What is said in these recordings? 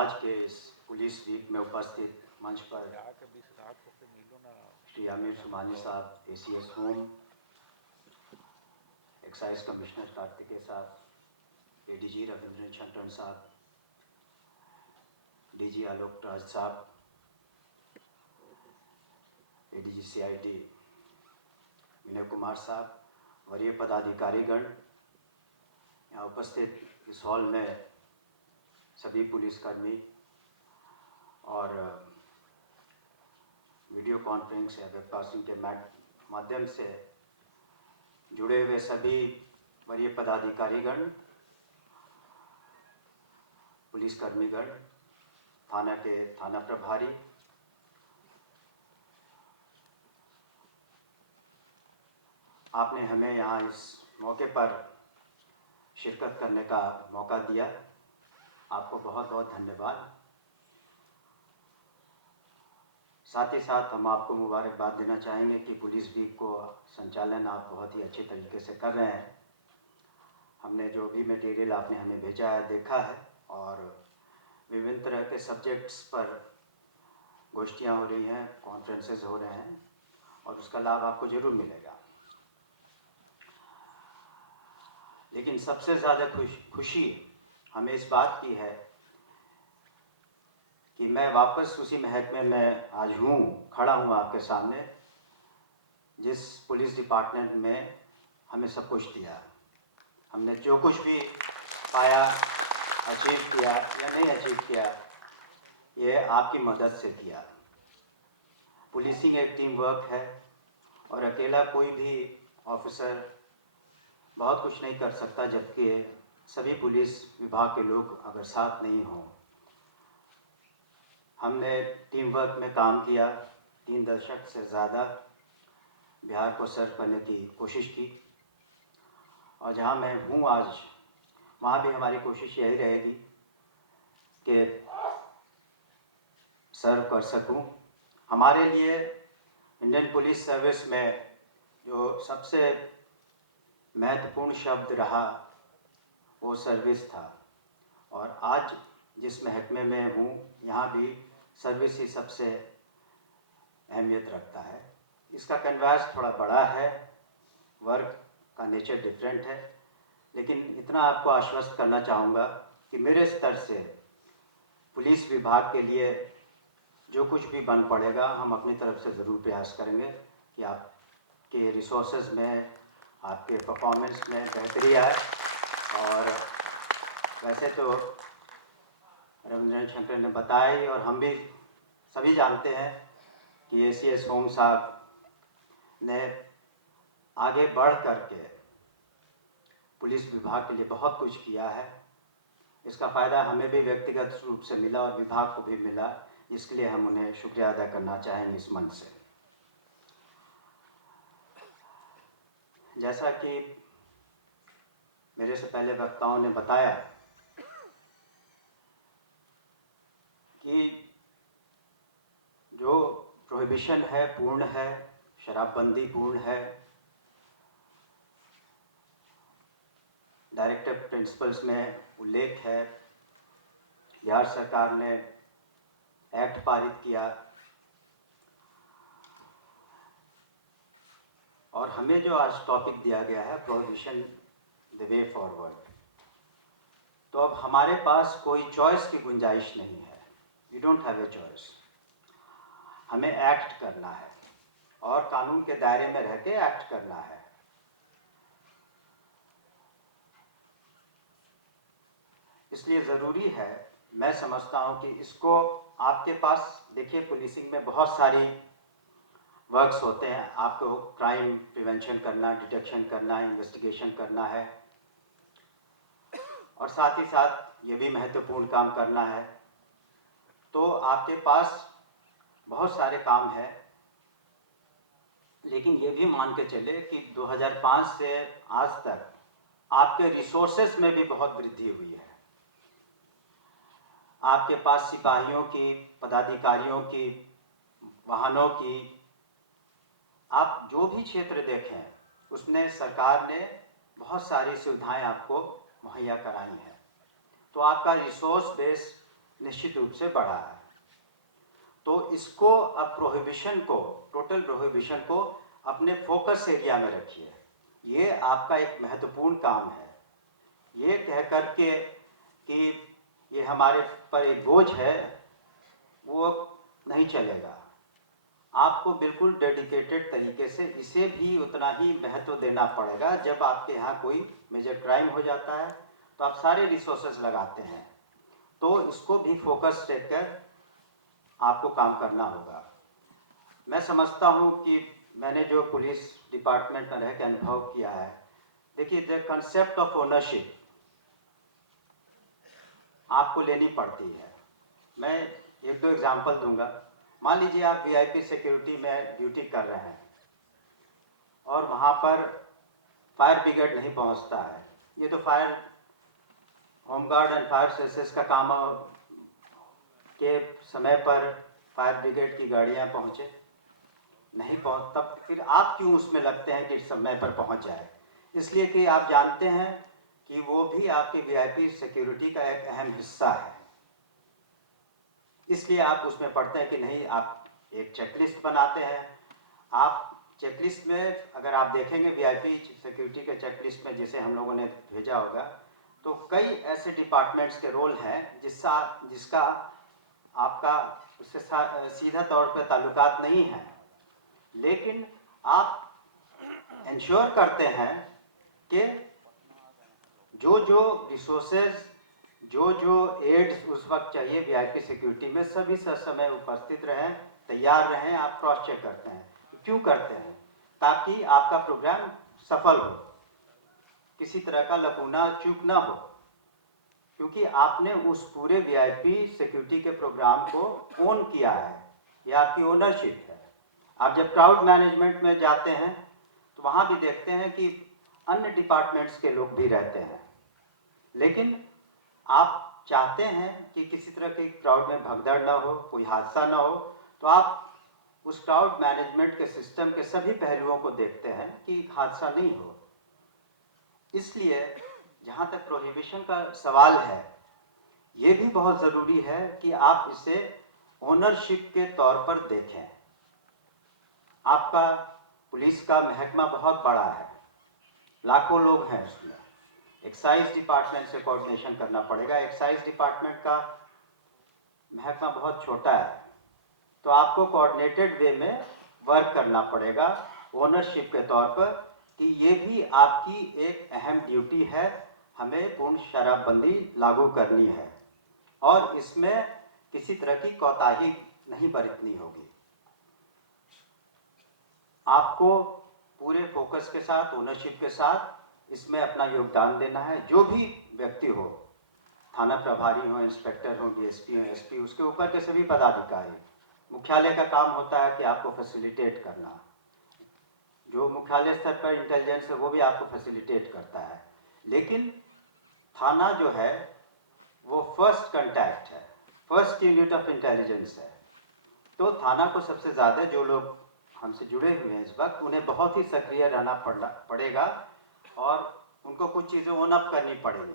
आज के इस पुलिस वीक में उपस्थित मंच पर श्री आमिर सुमानी साहब, ACS home, excise commissioner Kartikeya साहब, ADG रविंद्र चंद्रन साहब, DG आलोक राज साहब, ADG CID विनय कुमार साहब, वरीय पदाधिकारीगण, यहाँ उपस्थित इस हॉल में सभी पुलिसकर्मी और वीडियो कॉन्फ्रेंस या वेबकास्टिंग के माध्यम से जुड़े हुए सभी वरीय पदाधिकारीगण, पुलिसकर्मीगण, थाना के थाना प्रभारी, आपने हमें यहाँ इस मौके पर शिरकत करने का मौका दिया, आपको बहुत बहुत धन्यवाद। साथ ही साथ हम आपको मुबारकबाद देना चाहेंगे कि पुलिस वीक को संचालन आप बहुत ही अच्छे तरीके से कर रहे हैं। हमने जो भी मटेरियल आपने हमें भेजा है देखा है और विभिन्न तरह के सब्जेक्ट्स पर गोष्ठियाँ हो रही हैं, कॉन्फ्रेंसेस हो रहे हैं और उसका लाभ आपको ज़रूर मिलेगा। लेकिन सबसे ज़्यादा खुशी हमें इस बात की है कि मैं वापस उसी महकमे में आज खड़ा हूँ आपके सामने, जिस पुलिस डिपार्टमेंट में हमें सब कुछ दिया। हमने जो कुछ भी पाया, अचीव किया या नहीं अचीव किया, ये आपकी मदद से किया। पुलिसिंग एक टीम वर्क है और अकेला कोई भी ऑफिसर बहुत कुछ नहीं कर सकता, जबकि सभी पुलिस विभाग के लोग अगर साथ नहीं हों। हमने टीम वर्क में काम किया, 3 दशक से ज़्यादा बिहार को सर्व करने की कोशिश की और जहाँ मैं हूँ आज, वहाँ भी हमारी कोशिश यही रहेगी कि सर्व कर सकूँ। हमारे लिए इंडियन पुलिस सर्विस में जो सबसे महत्वपूर्ण शब्द रहा वो सर्विस था और आज जिस महकमे में हूँ यहाँ भी सर्विस ही सबसे अहमियत रखता है। इसका कैनवास थोड़ा बड़ा है, वर्क का नेचर डिफरेंट है, लेकिन इतना आपको आश्वस्त करना चाहूँगा कि मेरे स्तर से पुलिस विभाग के लिए जो कुछ भी बन पड़ेगा हम अपनी तरफ से ज़रूर प्रयास करेंगे कि आपके रिसोर्सेज में, आपके परफॉर्मेंस में बेहतरी आए। और वैसे तो रविंद्र शंकर ने बताया ही और हम भी सभी जानते हैं कि ACS होम साहब ने आगे बढ़ करके पुलिस विभाग के लिए बहुत कुछ किया है। इसका फ़ायदा हमें भी व्यक्तिगत रूप से मिला और विभाग को भी मिला, इसके लिए हम उन्हें शुक्रिया अदा करना चाहेंगे इस मंच से। जैसा कि मेरे से पहले वक्ताओं ने बताया कि जो प्रोहिबिशन है पूर्ण है, शराबबंदी पूर्ण है, डायरेक्टिव प्रिंसिपल्स में उल्लेख है, बिहार सरकार ने एक्ट पारित किया और हमें जो आज टॉपिक दिया गया है प्रोहिबिशन द वे फॉरवर्ड, तो अब हमारे पास कोई चॉइस की गुंजाइश नहीं है। We don't have a choice. हमें एक्ट करना है और कानून के दायरे में रह के एक्ट करना है। इसलिए ज़रूरी है, मैं समझता हूँ कि इसको आपके पास देखिए, पुलिसिंग में बहुत सारी वर्क्स होते हैं। आपको क्राइम प्रिवेंशन करना, डिटेक्शन करना, इन्वेस्टिगेशन करना है और साथ ही साथ ये भी महत्वपूर्ण काम करना है। तो आपके पास बहुत सारे काम हैं, लेकिन ये भी मान के चले कि 2005 से आज तक आपके रिसोर्सेस में भी बहुत वृद्धि हुई है। आपके पास सिपाहियों की, पदाधिकारियों की, वाहनों की, आप जो भी क्षेत्र देखें उसमें सरकार ने बहुत सारी सुविधाएं आपको मुहैया कराई हैं। तो आपका रिसोर्स बेस निश्चित रूप से बढ़ा है। तो इसको अब प्रोहिबिशन को, टोटल प्रोहिबिशन को अपने फोकस एरिया में रखिए। ये आपका एक महत्वपूर्ण काम है। ये कह कर के कि ये हमारे पर एक बोझ है, वो नहीं चलेगा। आपको बिल्कुल डेडिकेटेड तरीके से इसे भी उतना ही महत्व देना पड़ेगा। जब आपके यहाँ कोई मेजर क्राइम हो जाता है तो आप सारे रिसोर्सेज लगाते हैं, तो इसको भी फोकस देकर आपको काम करना होगा। मैं समझता हूँ कि मैंने जो पुलिस डिपार्टमेंट में रह के अनुभव किया है, देखिए द कंसेप्ट ऑफ ओनरशिप आपको लेनी पड़ती है। मैं एक दो एग्जांपल दूंगा। मान लीजिए आप वीआईपी सिक्योरिटी में ड्यूटी कर रहे हैं और वहाँ पर फायर ब्रिगेड नहीं पहुँचता है। ये तो fire home guard and fire services का काम के समय पर फायर ब्रिगेड की गाड़ियाँ पहुँचे नहीं पहुँच, तब फिर आप क्यों उसमें लगते हैं कि समय पर पहुँच जाए? इसलिए कि आप जानते हैं कि वो भी आपके वीआईपी सिक्योरिटी का एक अहम हिस्सा है। इसलिए आप उसमें पढ़ते हैं कि नहीं, आप एक चेकलिस्ट बनाते हैं। आप चेकलिस्ट में अगर आप देखेंगे वीआईपी सिक्योरिटी के चेकलिस्ट में जिसे हम लोगों ने भेजा होगा, तो कई ऐसे डिपार्टमेंट्स के रोल हैं जिसका आपका उससे सीधा तौर पर ताल्लुकात नहीं है, लेकिन आप इंश्योर करते हैं कि जो जो रिसोर्सेज, जो जो एड्स उस वक्त चाहिए वीआईपी सिक्योरिटी में, सभी समय उपस्थित रहें, तैयार रहें। आप क्रॉस चेक करते हैं। क्यों करते हैं? ताकि आपका प्रोग्राम सफल हो, किसी तरह का लकूना चूक ना हो, क्योंकि आपने उस पूरे वीआईपी सिक्योरिटी के प्रोग्राम को ओन किया है। यह आपकी ओनरशिप है। आप जब क्राउड मैनेजमेंट में जाते हैं तो वहाँ भी देखते हैं कि अन्य डिपार्टमेंट्स के लोग भी रहते हैं, लेकिन आप चाहते हैं कि किसी तरह की क्राउड में भगदड़ ना हो, कोई हादसा ना हो, तो आप उस क्राउड मैनेजमेंट के सिस्टम के सभी पहलुओं को देखते हैं कि हादसा नहीं हो। इसलिए जहाँ तक प्रोहिबिशन का सवाल है, ये भी बहुत ज़रूरी है कि आप इसे ओनरशिप के तौर पर देखें। आपका पुलिस का महकमा बहुत बड़ा है, लाखों लोग हैं उसमें। एक्साइज डिपार्टमेंट से कोऑर्डिनेशन करना पड़ेगा। एक्साइज डिपार्टमेंट का महकमा बहुत छोटा है, तो आपको कोऑर्डिनेटेड वे में वर्क करना पड़ेगा ओनरशिप के तौर पर कि ये भी आपकी एक अहम ड्यूटी है। हमें पूर्ण शराबबंदी लागू करनी है और इसमें किसी तरह की कोताही नहीं बरतनी होगी। आपको पूरे फोकस के साथ, ओनरशिप के साथ इसमें अपना योगदान देना है। जो भी व्यक्ति हो, थाना प्रभारी हो, इंस्पेक्टर हो, डीएसपी हो, एसपी, उसके ऊपर के सभी पदाधिकारी, मुख्यालय का काम होता है कि आपको फैसिलिटेट करना। जो मुख्यालय स्तर पर इंटेलिजेंस है वो भी आपको फैसिलिटेट करता है, लेकिन थाना जो है वो फर्स्ट कांटेक्ट है, फर्स्ट यूनिट ऑफ इंटेलिजेंस है। तो थाना को सबसे ज़्यादा जो लोग हमसे जुड़े हुए हैं इस वक्त, उन्हें बहुत ही सक्रिय रहना पड़ेगा और उनको कुछ चीज़ें ओन अप करनी पड़ेगी।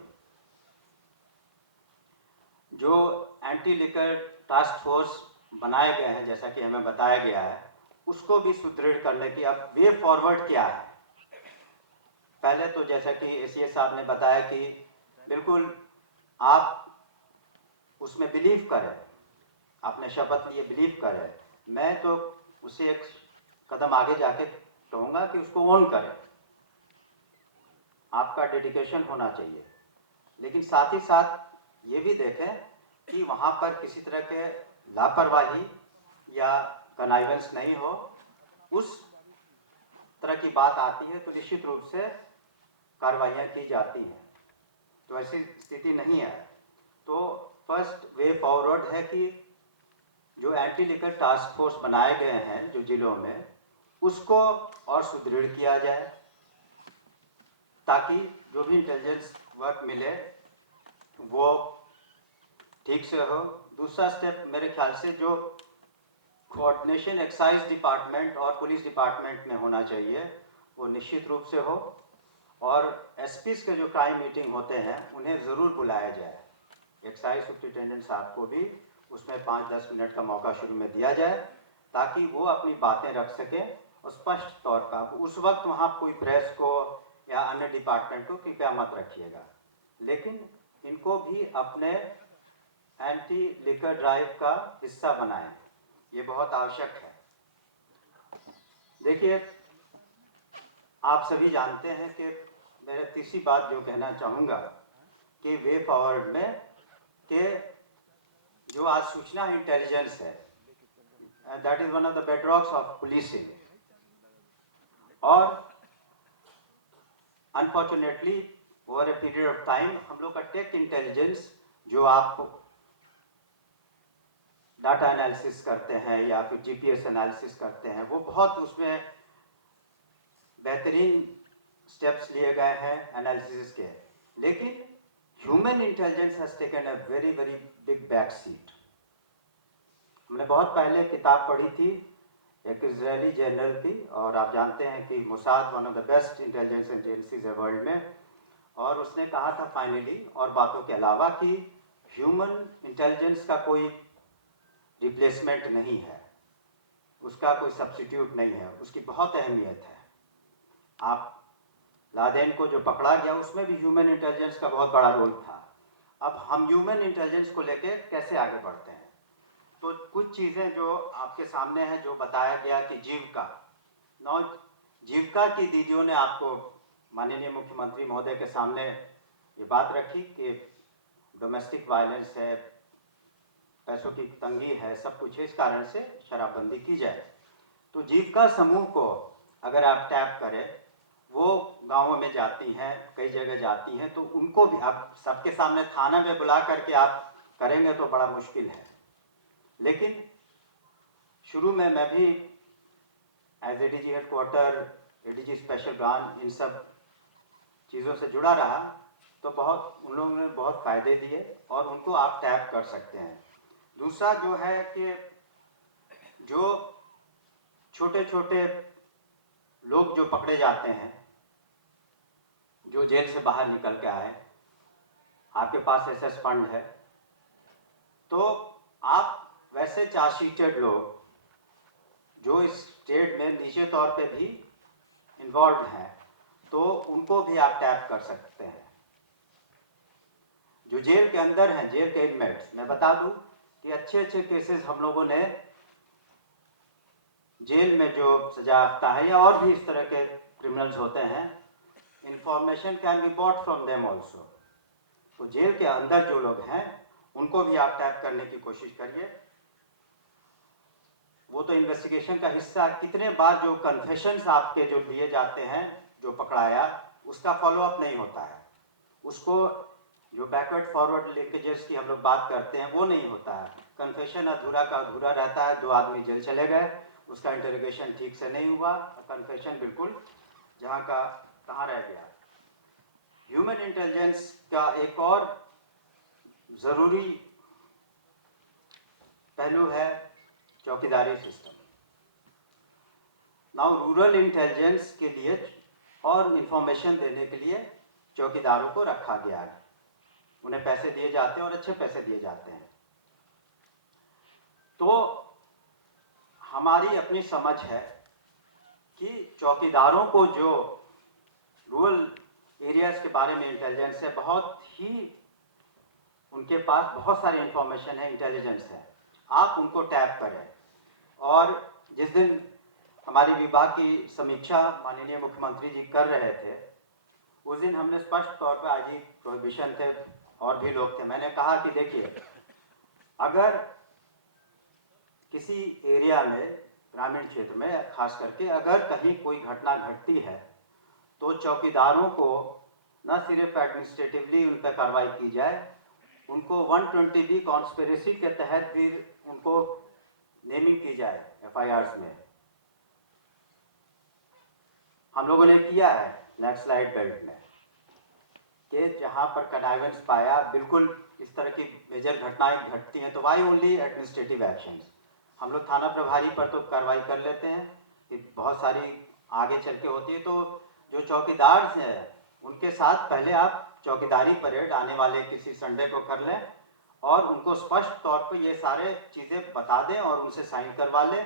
जो एंटी लिकर टास्क फोर्स बनाए गए हैं, जैसा कि हमें बताया गया है, उसको भी सुदृढ़ करने की अब वे फॉरवर्ड क्या है। पहले तो जैसा कि एसीए साहब ने बताया कि बिल्कुल आप उसमें बिलीव करें, आपने शपथ लिए बिलीव करें। मैं तो उसे एक कदम आगे जाके कहूँगा कि उसको ओन करें। आपका डेडिकेशन होना चाहिए, लेकिन साथ ही साथ ये भी देखें कि वहाँ पर किसी तरह के लापरवाही या कनाइवेंस नहीं हो। उस तरह की बात आती है तो निश्चित रूप से कार्रवाइयाँ की जाती हैं। तो ऐसी स्थिति नहीं है। तो फर्स्ट वे फॉरवर्ड है कि जो एंटी लिकर टास्क फोर्स बनाए गए हैं जो जिलों में, उसको और सुदृढ़ किया जाए ताकि जो भी इंटेलिजेंस वर्क मिले वो ठीक से हो। दूसरा स्टेप मेरे ख्याल से जो कोऑर्डिनेशन एक्साइज डिपार्टमेंट और पुलिस डिपार्टमेंट में होना चाहिए वो निश्चित रूप से हो, और एसपीज के जो क्राइम मीटिंग होते हैं उन्हें ज़रूर बुलाया जाए। एक्साइज सुप्रिंटेंडेंट साहब को भी उसमें 5-10 मिनट का मौका शुरू में दिया जाए, ताकि वो अपनी बातें रख सकें और स्पष्ट तौर पर। उस वक्त वहाँ कोई प्रेस को या अन्य डिपार्टमेंट को कृपया मत रखिएगा, लेकिन इनको भी अपने एंटी लिकर ड्राइव का हिस्सा बनाएं, ये बहुत आवश्यक है। देखिए, आप सभी जानते हैं कि मेरे तीसरी बात जो कहना चाहूँगा कि वे फॉरवर्ड में कि जो आज सूचना इंटेलिजेंस है, that is one of the bedrocks of policing, और unfortunately over a period of time हम लोग का टेक इंटेलिजेंस, जो आप डाटा एनालिसिस करते हैं या फिर जीपीएस एनालिसिस करते हैं, वो बहुत उसमें बेहतरीन स्टेप्स लिए गए हैं एनालिसिस के, लेकिन human intelligence has taken a very very big back seat. हमने बहुत पहले किताब पढ़ी थी एक इजरायली जनरल की, और आप जानते हैं कि Mossad one of the best intelligence agencies है वर्ल्ड में, और उसने कहा था फाइनली, और बातों के अलावा, कि ह्यूमन इंटेलिजेंस का कोई रिप्लेसमेंट नहीं है, उसका कोई सब्स्टिट्यूट नहीं है, उसकी बहुत अहमियत है। आप लादेन को जो पकड़ा गया उसमें भी ह्यूमन इंटेलिजेंस का बहुत बड़ा रोल था। अब हम ह्यूमन इंटेलिजेंस को लेकर कैसे आगे बढ़ते हैं, तो कुछ चीज़ें जो आपके सामने हैं, जो बताया गया कि जीविका, नौ जीविका की दीदियों ने आपको माननीय मुख्यमंत्री महोदय के सामने ये बात रखी कि डोमेस्टिक वायलेंस है, पैसों की तंगी है, सब कुछ है, इस कारण से शराबबंदी की जाए। तो जीविका समूह को अगर आप टैप करें, वो गांवों में जाती हैं, कई जगह जाती हैं, तो उनको भी आप सबके सामने थाना में बुला करके आप करेंगे तो बड़ा मुश्किल है, लेकिन शुरू में मैं भी as ADG headquarter, ADG special branch, इन सब चीज़ों से जुड़ा रहा, तो बहुत उन लोगों ने बहुत फ़ायदे दिए और उनको आप टैप कर सकते हैं। दूसरा जो है कि जो छोटे छोटे लोग जो पकड़े जाते हैं, जो जेल से बाहर निकल के आए, आपके पास एसएस फंड है, तो आप वैसे चार्जशीटेड लोग जो इस स्टेट में निश्चित तौर पे भी इन्वॉल्व हैं, तो उनको भी आप टैप कर सकते हैं। जो जेल के अंदर हैं, जेल के इनमेट्स, मैं बता दूं कि अच्छे अच्छे केसेस हम लोगों ने जेल में जो सजायाफ्ता है या और भी इस तरह के क्रिमिनल्स होते हैं, information can be bought from them also. तो जेल के अंदर जो लोग हैं उनको भी आप टैप करने की कोशिश करिए। वो तो इन्वेस्टिगेशन का हिस्सा, कितने बार जो कन्फेशंस आपके जो लिए जाते हैं, जो पकड़ाया, उसका फॉलोअप नहीं होता है, उसको जो बैकवर्ड फॉरवर्ड लिंकेजेस की हम लोग बात करते हैं वो नहीं होता है। कन्फेशन अधूरा का अधूरा रहता है, 2 आदमी जेल चले गए, उसका इंटरोगेशन ठीक से नहीं हुआ, कन्फेशन बिल्कुल जहाँ का तहाँ रह गया। ह्यूमन इंटेलिजेंस का एक और ज़रूरी पहलू है चौकीदारी सिस्टम। नाउ रूरल इंटेलिजेंस के लिए और इंफॉर्मेशन देने के लिए चौकीदारों को रखा गया है, उन्हें पैसे दिए जाते हैं और अच्छे पैसे दिए जाते हैं। तो हमारी अपनी समझ है कि चौकीदारों को जो रूरल एरियाज के बारे में इंटेलिजेंस है, बहुत ही उनके पास बहुत सारी इंफॉर्मेशन है, इंटेलिजेंस है, आप उनको टैप करें। और जिस दिन हमारी विभाग की समीक्षा माननीय मुख्यमंत्री जी कर रहे थे, उस दिन हमने स्पष्ट तौर पर, आज ही प्रोहिबिशन थे और भी लोग थे, मैंने कहा कि देखिए, अगर किसी एरिया में, ग्रामीण क्षेत्र में खास करके, अगर कहीं कोई घटना घटती है, तो चौकीदारों को न सिर्फ एडमिनिस्ट्रेटिवली उन पर कार्रवाई की जाए, उनको 120B कॉन्स्पिरेसी के तहत भी उनको नेमिंग की जाए FIRs में। हम लोगों ने किया है लैंडस्लाइड बेल्ट में, कि जहाँ पर कनाइवेंस पाया, बिल्कुल इस तरह की मेजर घटनाएं घटती हैं, तो वाई ओनली एडमिनिस्ट्रेटिव एक्शंस। हम लोग थाना प्रभारी पर तो कार्रवाई कर लेते हैं कि बहुत सारी आगे चल के होती है, तो जो चौकीदार हैं उनके साथ पहले आप चौकीदारी परेड आने वाले किसी संडे को कर लें, और उनको स्पष्ट तौर पे ये सारे चीज़ें बता दें और उनसे साइन करवा लें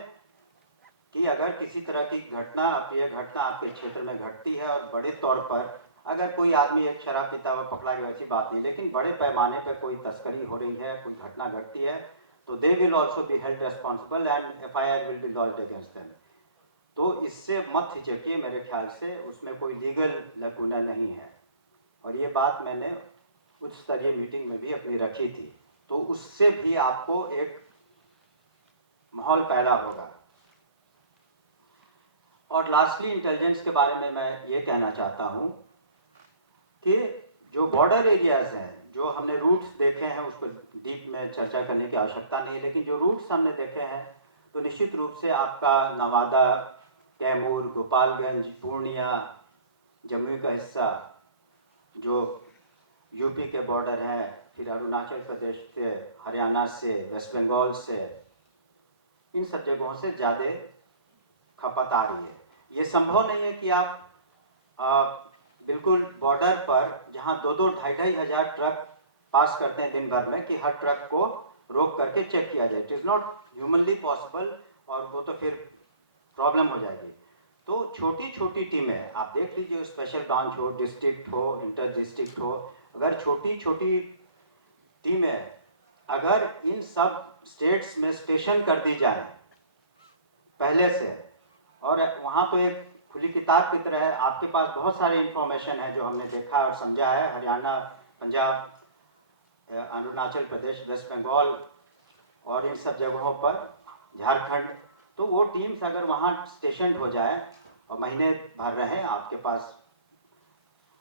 कि अगर किसी तरह की घटना, अप्रिय घटना आपके क्षेत्र में घटती है और बड़े तौर पर अगर कोई आदमी एक शराब पीता हुआ पकड़ा गया, वैसी बात नहीं, लेकिन बड़े पैमाने पर कोई तस्करी हो रही है, कोई घटना घटती है, तो they will also be held responsible and FIR will be launched against them. तो इससे मत हिचकिए, मेरे ख्याल से उसमें कोई लीगल लकूना नहीं है। और ये बात मैंने उच्च स्तरीय मीटिंग में भी अपनी रखी थी, तो उससे भी आपको एक माहौल पैदा होगा। और लास्टली इंटेलिजेंस के बारे में मैं ये कहना चाहता हूँ कि जो बॉर्डर एरियाज़ हैं, जो हमने रूट्स देखे हैं, उस पर डीप में चर्चा करने की आवश्यकता नहीं है, लेकिन जो रूट्स हमने देखे हैं तो निश्चित रूप से आपका नवादा, कैमूर, गोपालगंज, पूर्णिया, जमुई का हिस्सा, जो यूपी के बॉर्डर हैं, फिर अरुणाचल प्रदेश से, हरियाणा से, वेस्ट बंगाल से, इन सब जगहों से ज़्यादा खपत आ रही है। ये संभव नहीं है कि आप बिल्कुल बॉर्डर पर जहाँ 2-2, 2,500 हज़ार ट्रक पास करते हैं दिन भर में, कि हर ट्रक को रोक करके चेक किया जाए। It is not humanly possible, और वो तो फिर प्रॉब्लम हो जाएगी। तो छोटी छोटी टीमें आप देख लीजिए, स्पेशल ब्रांच हो, डिस्ट्रिक्ट हो, इंटर डिस्ट्रिक्ट हो, अगर छोटी छोटी टीमें अगर इन सब स्टेट्स में स्टेशन कर दी जाए पहले से, और वहाँ तो एक खुली किताब की तरह है, आपके पास बहुत सारे इंफॉर्मेशन है जो हमने देखा और समझा है, हरियाणा, पंजाब, अरुणाचल प्रदेश, वेस्ट बंगाल और इन सब जगहों पर, झारखंड, तो वो टीम्स अगर वहाँ स्टेशन हो जाए और महीने भर रहें, आपके पास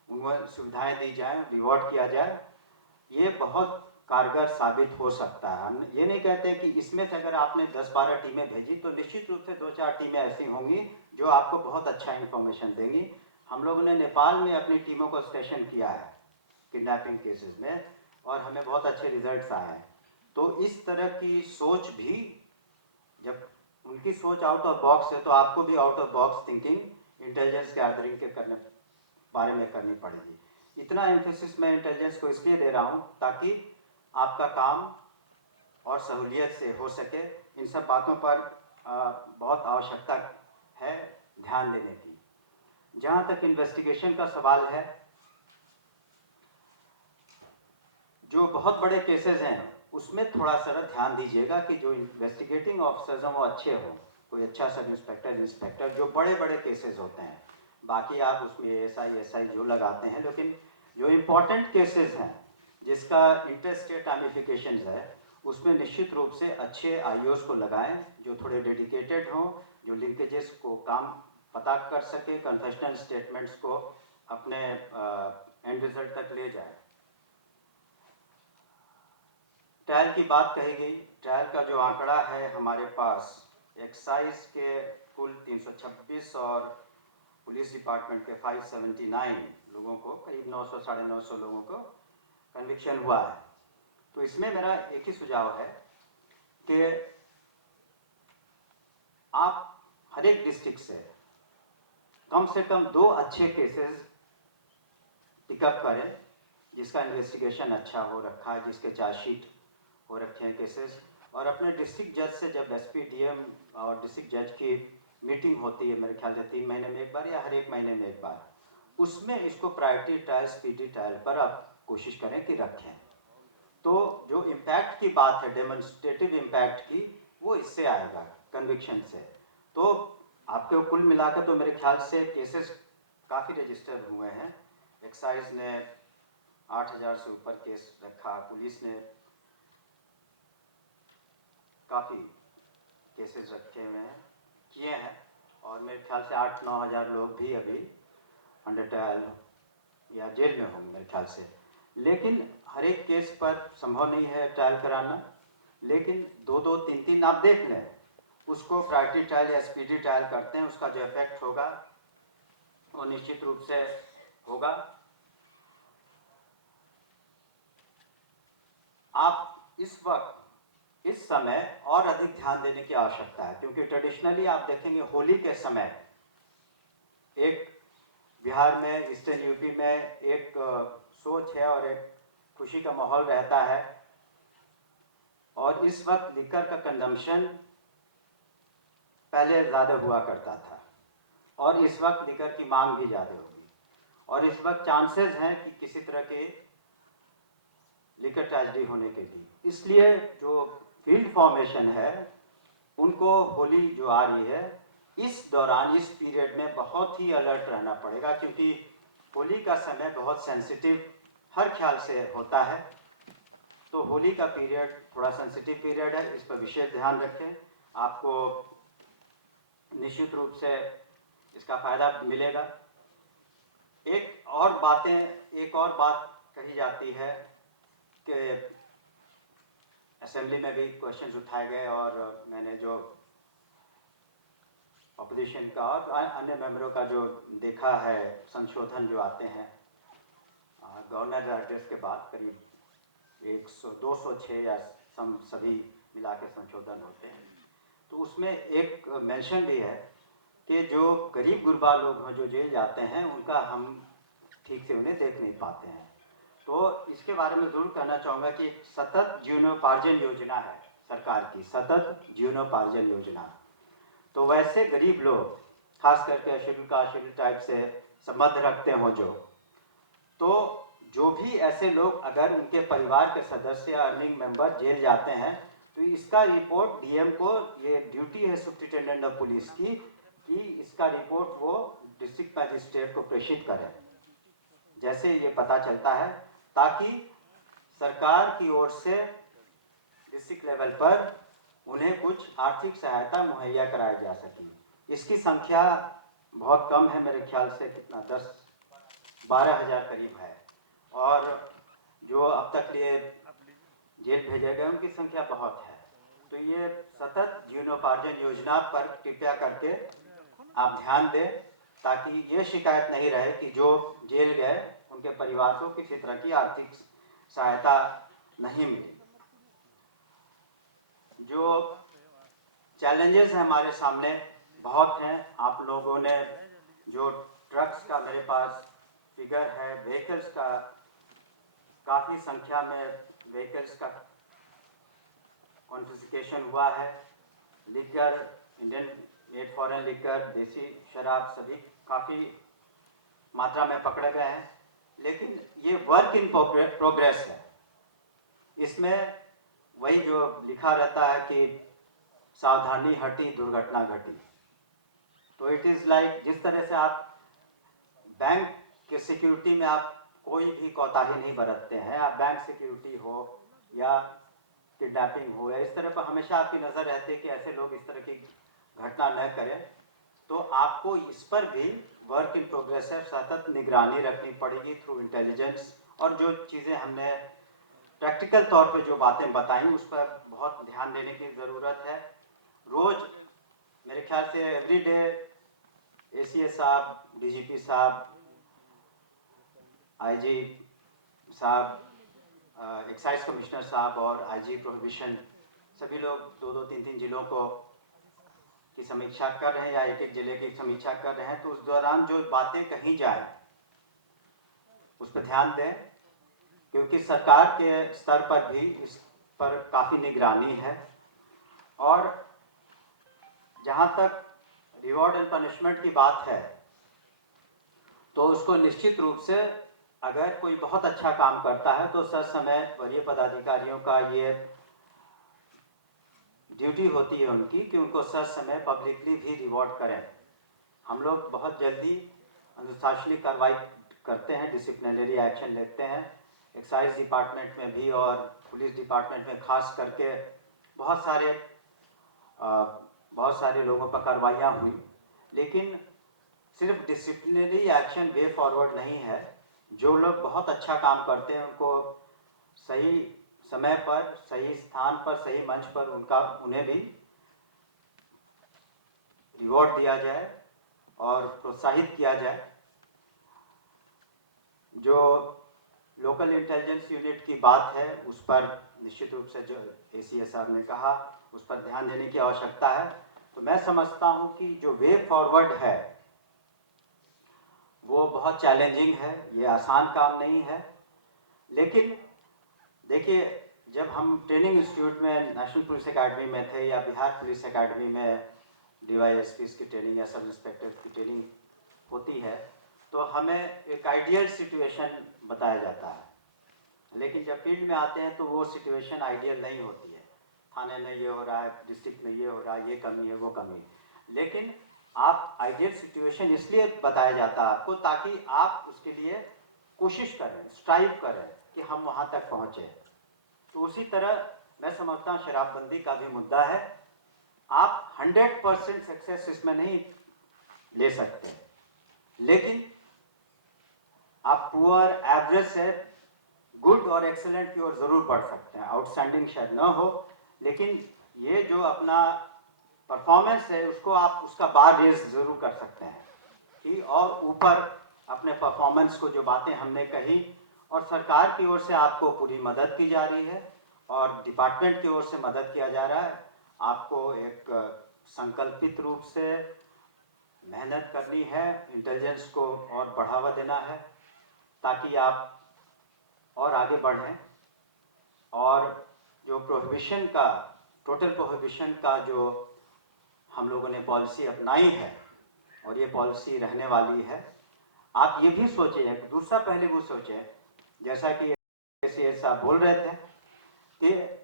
उनको सुविधाएं दी जाएं, रिवॉर्ड किया जाए, ये बहुत कारगर साबित हो सकता है। हम ये नहीं कहते कि इसमें से अगर आपने 10-12 टीमें भेजी तो निश्चित रूप से 2-4 टीमें ऐसी होंगी जो आपको बहुत अच्छा इन्फॉर्मेशन देंगी। हम लोगों ने नेपाल में अपनी टीमों को स्टेशन किया है किडनैपिंग केसेस में, और हमें बहुत अच्छे रिजल्ट्स आए हैं। तो इस तरह की सोच भी, जब उनकी सोच आउट ऑफ बॉक्स है, तो आपको भी out of box thinking intelligence gathering के करने बारे में करनी पड़ेगी। इतना एम्फेसिस मैं इंटेलिजेंस को इसलिए दे रहा हूँ ताकि आपका काम और सहूलियत से हो सके। इन सब बातों पर बहुत आवश्यकता है ध्यान देने की। जहाँ तक इन्वेस्टिगेशन का सवाल है, जो बहुत बड़े केसेस हैं उसमें थोड़ा सा ध्यान दीजिएगा कि जो इन्वेस्टिगेटिंग ऑफिसर्स हैं वो अच्छे हों, कोई अच्छा सब इंस्पेक्टर, इंस्पेक्टर, जो बड़े बड़े केसेस होते हैं। बाकी आप उसमें ASI SI जो लगाते हैं, लेकिन जो इम्पोर्टेंट केसेस हैं जिसका इंटर स्टेट रामिफिकेशंस है, उसमें निश्चित रूप से अच्छे IOs को लगाएं जो थोड़े डेडिकेटेड हों, जो लिंकेजेस को काम पता कर सके, कन्फेशनल स्टेटमेंट्स को अपने एंड रिजल्ट तक ले जाए। ट्रायल की बात कही गई। ट्रायल का जो आंकड़ा है हमारे पास, एक्साइज के कुल 326 और पुलिस डिपार्टमेंट के 579 लोगों को, करीब 900 साढ़े 900 लोगों को कन्विक्शन हुआ है। तो इसमें मेरा एक ही सुझाव है कि आप हर एक डिस्ट्रिक्ट से कम 2 अच्छे केसेस पिकअप करें, जिसका इन्वेस्टिगेशन अच्छा हो रखा है, जिसके चार्जशीट हो रखे हैं केसेस, और अपने डिस्ट्रिक्ट जज से जब SP DM और डिस्ट्रिक्ट जज की मीटिंग होती है, मेरे ख्याल से 3 महीने में एक बार या हर एक महीने में एक बार, उसमें इसको प्रायोरिटी ट्रायल, स्पीडी ट्रायल पर आप कोशिश करें कि रखें। तो जो इम्पैक्ट की बात है, डेमोन्स्ट्रेटिव इम्पैक्ट की, वो इससे आएगा, कन्विक्शन से। तो आपके कुल मिलाकर तो मेरे ख्याल से केसेस काफ़ी रजिस्टर हुए हैं। एक्साइज ने 8,000 से ऊपर केस रखा, पुलिस ने काफ़ी केसेस रखे हुए हैं, किए हैं, और मेरे ख्याल से 8-9 हज़ार लोग भी अभी अंडर ट्रायल या जेल में होंगे मेरे ख्याल से। लेकिन हर एक केस पर संभव नहीं है ट्रायल कराना, लेकिन 2-2, 3-3 आप देख लें, उसको प्रायोरिटी ट्रायल या स्पीडी ट्रायल करते हैं, उसका जो इफेक्ट होगा वो निश्चित रूप से होगा। आप इस वक्त, इस समय और अधिक ध्यान देने की आवश्यकता है, क्योंकि ट्रेडिशनली आप देखेंगे होली के समय एक बिहार में, ईस्टर्न यूपी में एक सोच है और एक खुशी का माहौल रहता है और इस वक्त लिकर का कंजम्पशन पहले ज़्यादा हुआ करता था और इस वक्त लिकर की मांग भी ज़्यादा होगी और इस वक्त चांसेस हैं कि किसी तरह के लिकर ट्रेजेडी होने के लिए, इसलिए जो फील्ड फॉर्मेशन है उनको होली जो आ रही है इस दौरान, इस पीरियड में बहुत ही अलर्ट रहना पड़ेगा, क्योंकि होली का समय बहुत सेंसिटिव हर ख्याल से होता है। तो होली का पीरियड थोड़ा सेंसिटिव पीरियड है, इस पर विशेष ध्यान रखें। आपको निश्चित रूप से इसका फ़ायदा मिलेगा। एक और बात कही जाती है कि असेंबली में भी क्वेश्चंस उठाए गए और मैंने जो ऑपोजिशन का और अन्य मेंबरों का जो देखा है, संशोधन जो आते हैं गवर्नर एड्रेस के बाद करीब 206 या सभी मिला के संशोधन होते हैं, तो उसमें एक मेंशन भी है कि जो गरीब गुरबा लोग हैं जो जेल जाते हैं उनका हम ठीक से उन्हें देख नहीं पाते हैं। तो इसके बारे में ज़रूर कहना चाहूँगा कि सतत जीवनोपार्जन योजना है सरकार की, सतत जीवनोपार्जन योजना। तो वैसे गरीब लोग खास करके शेड्यूल कास्ट शेड्यूल टाइप से संबंध रखते हों तो जो भी ऐसे लोग अगर उनके परिवार के सदस्य या अर्निंग मेंबर जेल जाते हैं तो इसका रिपोर्ट डीएम को, ये ड्यूटी है सुप्रिंटेंडेंट ऑफ पुलिस की कि इसका रिपोर्ट वो डिस्ट्रिक्ट मजिस्ट्रेट को प्रेषित करें जैसे ये पता चलता है, ताकि सरकार की ओर से डिस्ट्रिक्ट लेवल पर उन्हें कुछ आर्थिक सहायता मुहैया कराई जा सके। इसकी संख्या बहुत कम है, मेरे ख्याल से कितना 10-12 हज़ार करीब है, और जो अब तक लिए जेल भेजे गए उनकी संख्या बहुत है। तो ये सतत जीवनोपार्जन योजना पर कृपया करके आप ध्यान दें, ताकि ये शिकायत नहीं रहे कि जो जेल गए उनके परिवार को किसी तरह की आर्थिक सहायता नहीं मिली। जो चैलेंजेस हैं हमारे सामने बहुत हैं। आप लोगों ने जो ट्रक्स का मेरे पास फिगर है, व्हीकल्स का काफ़ी संख्या में व्हीकल्स का कॉन्फिस्केशन हुआ है। Liquor, Indian made foreign liquor, देसी शराब सभी काफ़ी मात्रा में पकड़े गए हैं, लेकिन ये वर्क इन प्रोग्रेस है। इसमें वही जो लिखा रहता है कि सावधानी हटी दुर्घटना घटी। तो इट इज़ लाइक जिस तरह से आप बैंक के सिक्योरिटी में आप कोई भी कोताही नहीं बरतते हैं, आप बैंक सिक्योरिटी हो या किडनैपिंग हो या इस तरह पर हमेशा आपकी नज़र रहती है कि ऐसे लोग इस तरह की घटना न करें, तो आपको इस पर भी वर्क इन प्रोग्रेस है, सतत निगरानी रखनी पड़ेगी थ्रू इंटेलिजेंस। और जो चीज़ें हमने प्रैक्टिकल तौर पे जो बातें बताई उस पर बहुत ध्यान देने की ज़रूरत है। रोज़ मेरे ख्याल से एवरी डे एसीएस साहब, डीजीपी साहब, आईजी साहब, एक्साइज कमिश्नर साहब और आईजी प्रोहिबिशन सभी लोग 2-2, 3-3 जिलों को की समीक्षा कर रहे हैं या एक-एक जिले की समीक्षा कर रहे हैं। तो उस दौरान जो बातें कही जाए उस पर ध्यान दें, क्योंकि सरकार के स्तर पर भी इस पर काफ़ी निगरानी है। और जहाँ तक रिवॉर्ड एंड पनिशमेंट की बात है, तो उसको निश्चित रूप से अगर कोई बहुत अच्छा काम करता है तो सर समय वरीय पदाधिकारियों का ये ड्यूटी होती है उनकी कि उनको सर समय पब्लिकली भी रिवॉर्ड करें। हम लोग बहुत जल्दी अनुशासनिक कार्रवाई करते हैं, डिसिप्लिनरी एक्शन लेते हैं। एक्साइज डिपार्टमेंट में भी और पुलिस डिपार्टमेंट में खास करके बहुत सारे लोगों पर कार्रवाइयाँ हुई, लेकिन सिर्फ डिसिप्लिनरी एक्शन वे फॉरवर्ड नहीं है। जो लोग बहुत अच्छा काम करते हैं उनको सही समय पर, सही स्थान पर, सही मंच पर उन्हें भी रिवॉर्ड दिया जाए और प्रोत्साहित किया जाए। जो लोकल इंटेलिजेंस यूनिट की बात है उस पर निश्चित रूप से जो एसीएस साहब ने कहा उस पर ध्यान देने की आवश्यकता है। तो मैं समझता हूं कि जो वे फॉरवर्ड है वो बहुत चैलेंजिंग है, ये आसान काम नहीं है। लेकिन देखिए, जब हम ट्रेनिंग इंस्टीट्यूट में नेशनल पुलिस एकेडमी में थे या बिहार पुलिस एकेडमी में DYSPs की ट्रेनिंग या सब इंस्पेक्टर की ट्रेनिंग होती है, तो हमें एक आइडियल सिचुएशन बताया जाता है, लेकिन जब फील्ड में आते हैं तो वो सिचुएशन आइडियल नहीं होती है। थाने में ये हो रहा है, डिस्ट्रिक्ट में ये हो रहा है, ये कमी है, वो कमी है। लेकिन आप आइडियल सिचुएशन इसलिए बताया जाता है आपको ताकि आप उसके लिए कोशिश करें, स्ट्राइव करें कि हम वहाँ तक पहुँचे। तो उसी तरह मैं समझता हूँ शराबबंदी का भी मुद्दा है। आप 100% सक्सेस इसमें नहीं ले सकते, लेकिन आप पुअर, एवरेज से गुड और एक्सेलेंट की ओर जरूर बढ़ सकते हैं। आउटस्टैंडिंग शायद ना हो, लेकिन ये जो अपना परफॉर्मेंस है उसको आप उसका बार रेज जरूर कर सकते हैं कि और ऊपर अपने परफॉर्मेंस को, जो बातें हमने कही, और सरकार की ओर से आपको पूरी मदद की जा रही है और डिपार्टमेंट की ओर से मदद किया जा रहा है। आपको एक संकल्पित रूप से मेहनत करनी है, इंटेलिजेंस को और बढ़ावा देना है ताकि आप और आगे बढ़ें। और जो प्रोहिबिशन का, टोटल प्रोहिबिशन का जो हम लोगों ने पॉलिसी अपनाई है और ये पॉलिसी रहने वाली है, आप ये भी सोचें, दूसरा पहलू सोचें, जैसा कि CS साहब बोल रहे थे कि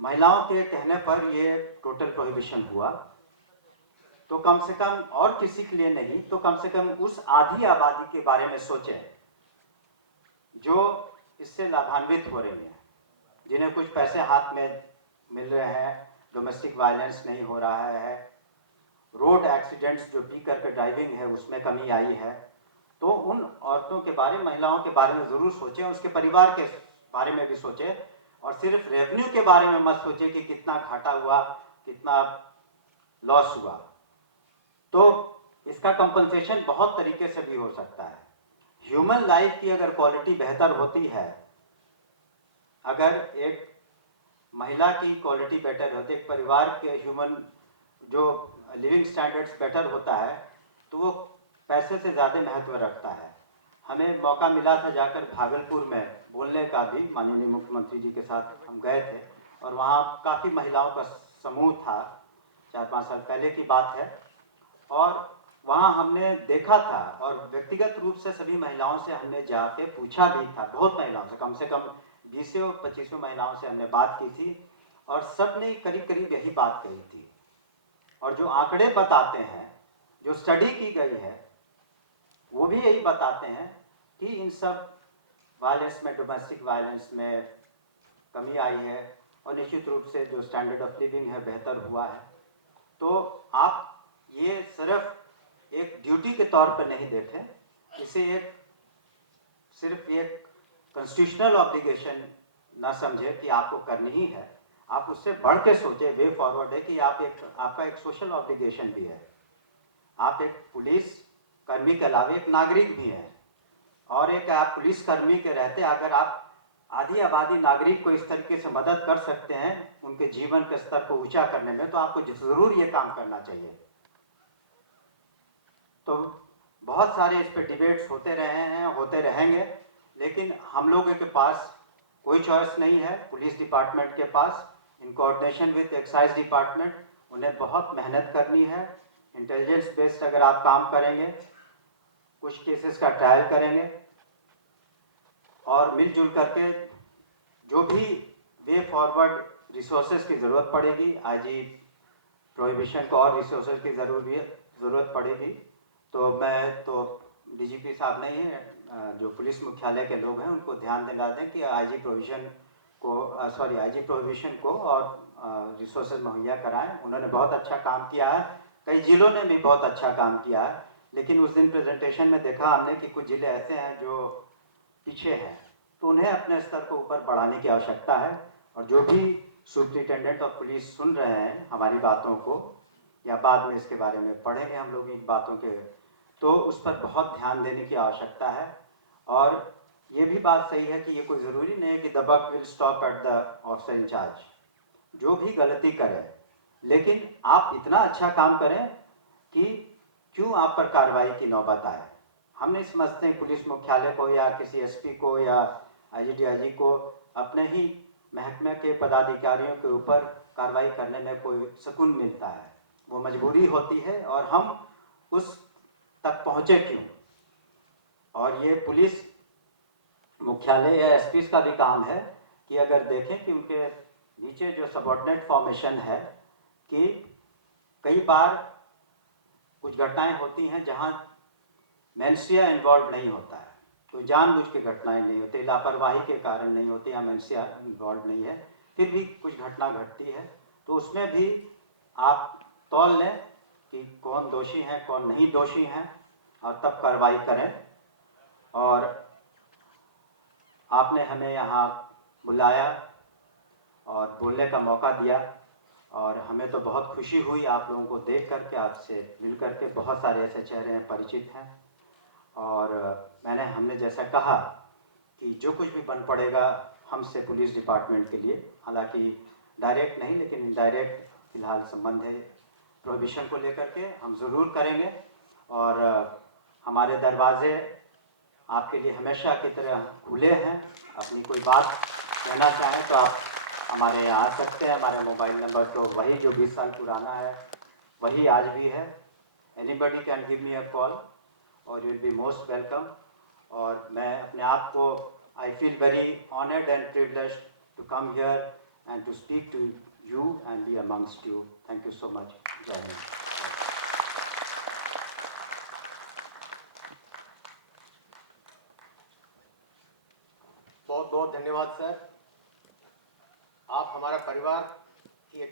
महिलाओं के कहने पर ये टोटल प्रोहिबिशन हुआ, तो कम से कम और किसी के लिए नहीं तो कम से कम उस आधी आबादी के बारे में सोचें जो इससे लाभान्वित हो रही है, जिन्हें कुछ पैसे हाथ में मिल रहे हैं, डोमेस्टिक वायलेंस नहीं हो रहा है, रोड एक्सीडेंट्स जो पी करके ड्राइविंग है उसमें कमी आई है। तो उन औरतों के बारे में, महिलाओं के बारे में ज़रूर सोचें, उसके परिवार के बारे में भी सोचें, और सिर्फ रेवेन्यू के बारे में मत सोचें कि कितना घाटा हुआ, कितना लॉस हुआ। तो इसका कंपनसेशन बहुत तरीके से भी हो सकता है। ह्यूमन लाइफ की अगर क्वालिटी बेहतर होती है, अगर एक महिला की क्वालिटी बेटर होती है, एक परिवार के ह्यूमन जो लिविंग स्टैंडर्ड्स बेटर होता है, तो वो पैसे से ज़्यादा महत्व रखता है। हमें मौका मिला था जाकर भागलपुर में बोलने का भी, माननीय मुख्यमंत्री जी के साथ हम गए थे, और वहाँ काफ़ी महिलाओं का समूह था, 4-5 साल पहले की बात है, और वहाँ हमने देखा था और व्यक्तिगत रूप से सभी महिलाओं से हमने जाके पूछा भी था, बहुत महिलाओं से कम 20 से 25 महिलाओं से हमने बात की थी, और सब ने करीब करीब यही बात कही थी। और जो आंकड़े बताते हैं, जो स्टडी की गई है, वो भी यही बताते हैं कि इन सब वायलेंस में, डोमेस्टिक वायलेंस में कमी आई है, और निश्चित रूप से जो स्टैंडर्ड ऑफ लिविंग है बेहतर हुआ है। तो आप ये सिर्फ एक ड्यूटी के तौर पर नहीं देखें, इसे एक सिर्फ एक कॉन्स्टिट्यूशनल ऑब्लिगेशन ना समझे कि आपको करनी ही है, आप उससे बढ़ के सोचे, वे फॉरवर्ड है कि आपका एक सोशल ऑब्लिगेशन भी है। आप एक पुलिस कर्मी के अलावा एक नागरिक भी हैं, और एक आप पुलिस कर्मी के रहते अगर आप आधी आबादी नागरिक को इस तरीके से मदद कर सकते हैं उनके जीवन के स्तर को ऊंचा करने में, तो आपको जरूर ये काम करना चाहिए। तो बहुत सारे इस पर डिबेट्स होते रहे हैं, होते रहेंगे, लेकिन हम लोगों के पास कोई चॉइस नहीं है। पुलिस डिपार्टमेंट के पास, in coordination with excise department, उन्हें बहुत मेहनत करनी है। इंटेलिजेंस बेस्ड अगर आप काम करेंगे, कुछ केसेस का ट्रायल करेंगे, और मिलजुल करके जो भी वे फॉरवर्ड रिसोर्सेज की ज़रूरत पड़ेगी, आईजी प्रोहिबिशन को और रिसोर्सेज की ज़रूरत पड़ेगी, तो मैं तो DGP साहब नहीं है, जो पुलिस मुख्यालय के लोग हैं उनको ध्यान दिला दें कि आईजी प्रोहिबिशन को और रिसोर्सेज मुहैया कराएं। उन्होंने बहुत अच्छा काम किया है, कई जिलों ने भी बहुत अच्छा काम किया है, लेकिन उस दिन प्रेजेंटेशन में देखा हमने कि कुछ जिले ऐसे हैं जो पीछे हैं, तो उन्हें अपने स्तर को ऊपर बढ़ाने की आवश्यकता है। और जो भी सुप्रिटेंडेंट ऑफ पुलिस सुन रहे हैं हमारी बातों को, या बाद में इसके बारे में पढ़ेंगे हम लोग इन बातों के, तो उस पर बहुत ध्यान देने की आवश्यकता है। और ये भी बात सही है कि ये कोई ज़रूरी नहीं है कि the buck will stop at the officer in charge, जो भी गलती करे, लेकिन आप इतना अच्छा काम करें कि क्यों आप पर कार्रवाई की नौबत आए। हम नहीं समझते पुलिस मुख्यालय को या किसी SP को या IGDIG को अपने ही महकमे के पदाधिकारियों के ऊपर कार्रवाई करने में कोई सुकून मिलता है। वो मजबूरी होती है और हम उस तक पहुँचे क्यों। और ये पुलिस मुख्यालय या एसपी का भी काम है कि अगर देखें कि उनके नीचे जो सबऑर्डिनेट फॉर्मेशन है कि कई बार कुछ घटनाएं होती हैं जहां मेंसिया इन्वॉल्व नहीं होता है, कोई जानबूझ के घटनाएं नहीं होती, लापरवाही के कारण नहीं होती या मेंसिया इन्वॉल्व नहीं है, फिर भी कुछ घटना घटती है, तो उसमें भी आप तौल लें कि कौन दोषी हैं कौन नहीं दोषी हैं और तब कार्रवाई करें। और आपने हमें यहाँ बुलाया और बोलने का मौका दिया और हमें तो बहुत खुशी हुई आप लोगों को देख करके, आपसे मिल करके। बहुत सारे ऐसे चेहरे हैं परिचित हैं और हमने जैसा कहा कि जो कुछ भी बन पड़ेगा हमसे पुलिस डिपार्टमेंट के लिए, हालांकि डायरेक्ट नहीं लेकिन इनडायरेक्ट फिलहाल संबंध है, प्रोहिबिशन को लेकर के हम ज़रूर करेंगे। और हमारे दरवाजे आपके लिए हमेशा की तरह खुले हैं। अपनी कोई बात कहना चाहें तो आप हमारे यहाँ आ सकते हैं। हमारे मोबाइल नंबर तो वही जो 20 साल पुराना है वही आज भी है। Anybody can give me a call or you will be most welcome. और मैं अपने आप को I feel very honoured and privileged to come here and to speak to you and be amongst you. Thank you so much. जय हिंद। बहुत बहुत धन्यवाद सर। आप हमारा परिवार